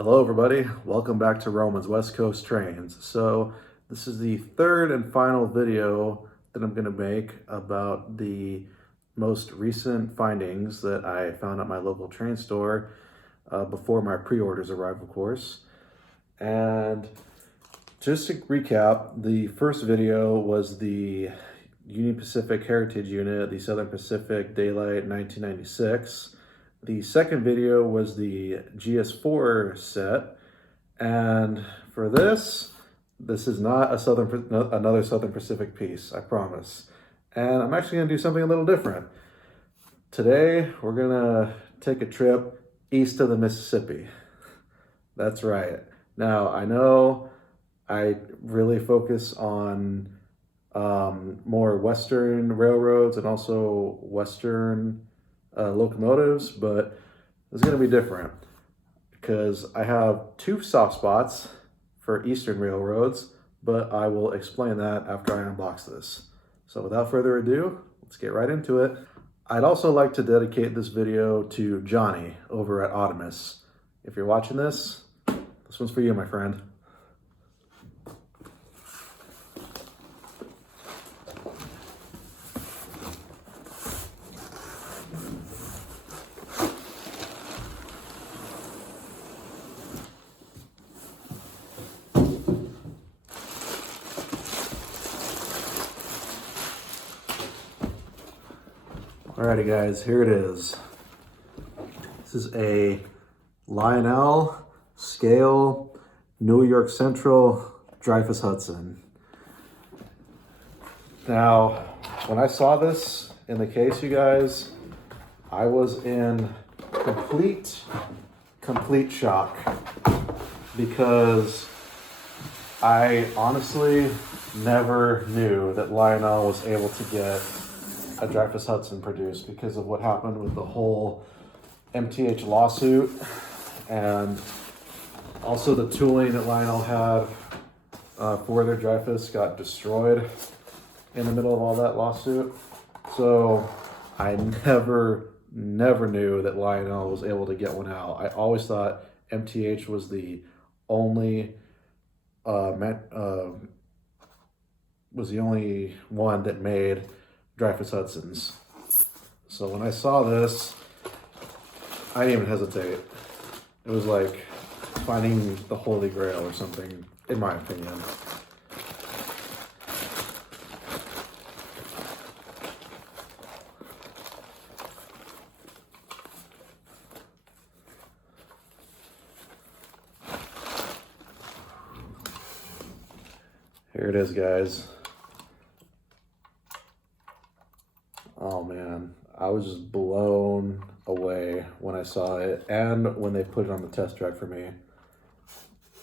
Hello everybody, welcome back to Roman's West Coast Trains. So this is the third and final video that I'm going to make about the most recent findings that I found at my local train store before my pre-orders arrived, of course. And just to recap, the first video was the Union Pacific Heritage Unit, the Southern Pacific Daylight 1996. The second video was the GS4 set, and for this is not another Southern Pacific piece, I promise. And I'm actually gonna do something a little different. Today, we're gonna take a trip east of the Mississippi. That's right. Now, I know I really focus on more Western railroads and also Western locomotives, but it's going to be different because I have two soft spots for Eastern railroads, but I will explain that after I unbox this. So without further ado, let's get right into it. I'd also like to dedicate this video to Johnny over at Optimus. If you're watching this one's for you, my friend. Alrighty guys, here it is. This is a Lionel scale New York Central Dreyfus Hudson. Now, when I saw this in the case, you guys, I was in complete shock because I honestly never knew that Lionel was able to get a Dreyfus Hudson produced because of what happened with the whole MTH lawsuit, and also the tooling that Lionel had for their Dreyfus got destroyed in the middle of all that lawsuit. So I never knew that Lionel was able to get one out. I always thought MTH was the only one that made Dreyfus Hudsons. So when I saw this, I didn't even hesitate. It was like finding the Holy Grail or something, in my opinion. Here it is, guys. Oh man, I was just blown away when I saw it and when they put it on the test track for me.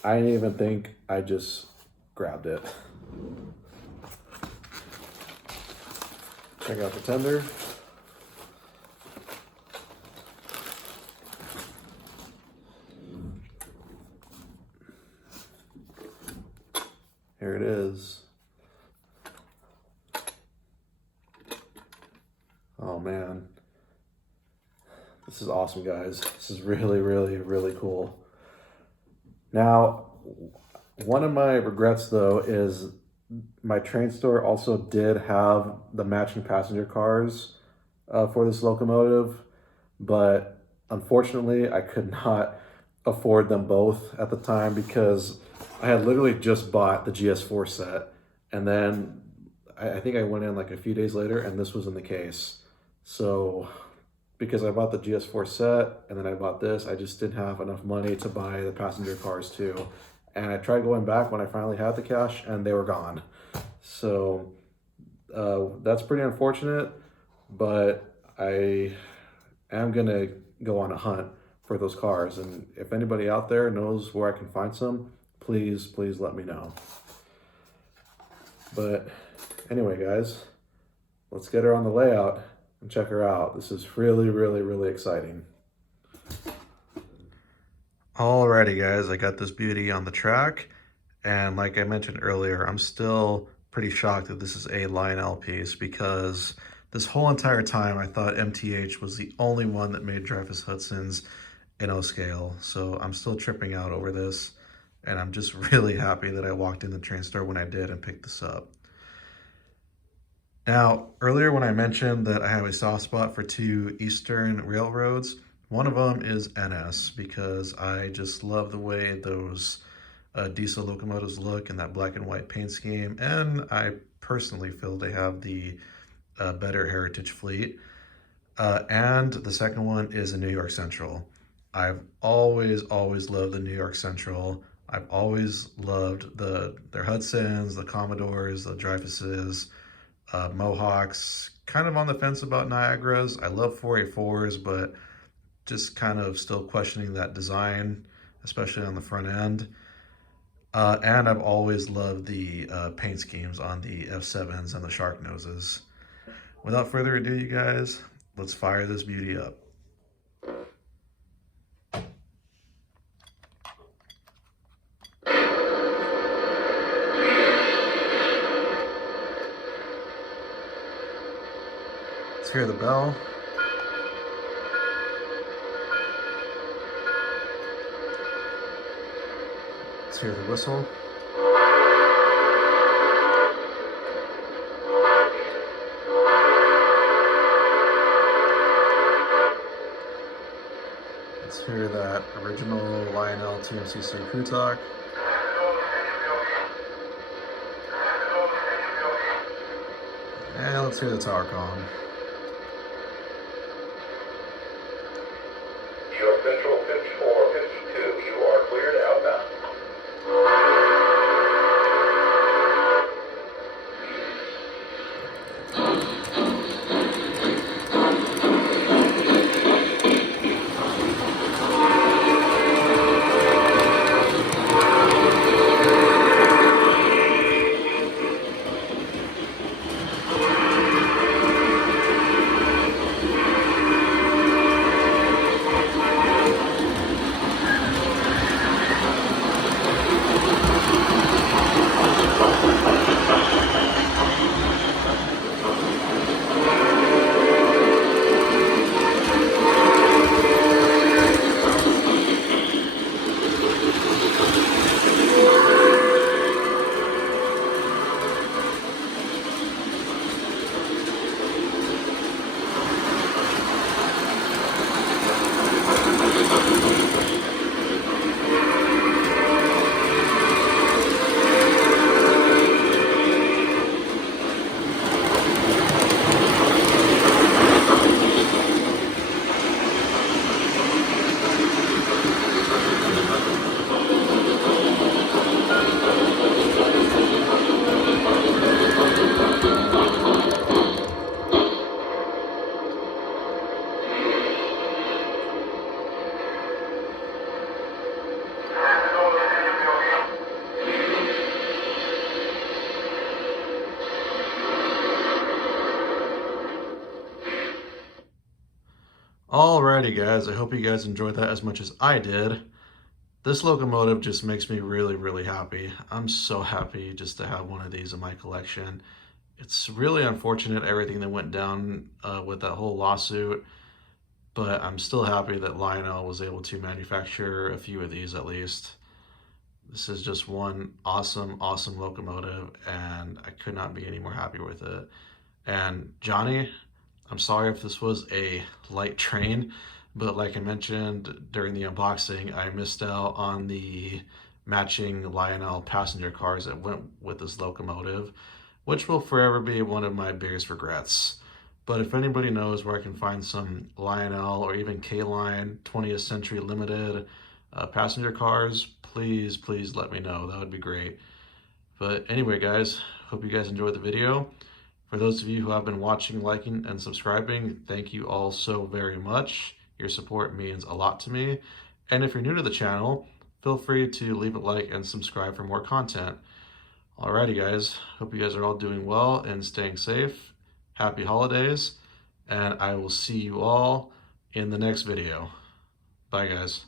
I didn't even think, I just grabbed it. Check out the tender. Here it is. Oh man, this is awesome, guys. This is really cool. Now, one of my regrets though is my train store also did have the matching passenger cars for this locomotive, but unfortunately I could not afford them both at the time because I had literally just bought the GS4 set, and then I think I went in like a few days later and this was in the case. So because I bought the GS4 set and then I bought this, I just didn't have enough money to buy the passenger cars too. And I tried going back when I finally had the cash and they were gone. So that's pretty unfortunate, but I am gonna go on a hunt for those cars. And if anybody out there knows where I can find some, please let me know. But anyway, guys, let's get her on the layout and check her out. This is really exciting. Alrighty guys, I got this beauty on the track, and like I mentioned earlier, I'm still pretty shocked that this is a Lionel piece because this whole entire time I thought MTH was the only one that made Dreyfus Hudsons, in O scale. So I'm still tripping out over this, and I'm just really happy that I walked in the train store when I did and picked this up. Now, earlier when I mentioned that I have a soft spot for two Eastern railroads, one of them is NS because I just love the way those diesel locomotives look in that black and white paint scheme, and I personally feel they have the better heritage fleet. And the second one is a New York Central. I've always loved the New York Central. I've always loved their Hudsons, the Commodores, the Dreyfuses, Mohawks, kind of on the fence about Niagaras. I love 484s, but just kind of still questioning that design, especially on the front end. And I've always loved the paint schemes on the F7s and the shark noses. Without further ado, you guys, let's fire this beauty up. Let's hear the bell. Let's hear the whistle. Let's hear that original Lionel TMCC crew talk. And let's hear the tower comm. New York Central, pitch 452, you are cleared outbound. Alrighty guys, I hope you guys enjoyed that as much as I did. This locomotive just makes me really happy. I'm so happy just to have one of these in my collection. It's really unfortunate everything that went down with that whole lawsuit, but I'm still happy that Lionel was able to manufacture a few of these at least. This is just one awesome locomotive, and I could not be any more happy with it. And Johnny, I'm sorry if this was a light train, but like I mentioned during the unboxing, I missed out on the matching Lionel passenger cars that went with this locomotive, which will forever be one of my biggest regrets. But if anybody knows where I can find some Lionel or even K-Line 20th Century Limited passenger cars, please let me know. That would be great. But anyway, guys, hope you guys enjoyed the video. For those of you who have been watching, liking, and subscribing, thank you all so very much. Your support means a lot to me. And if you're new to the channel, feel free to leave a like and subscribe for more content. Alrighty, guys. Hope you guys are all doing well and staying safe. Happy holidays. And I will see you all in the next video. Bye, guys.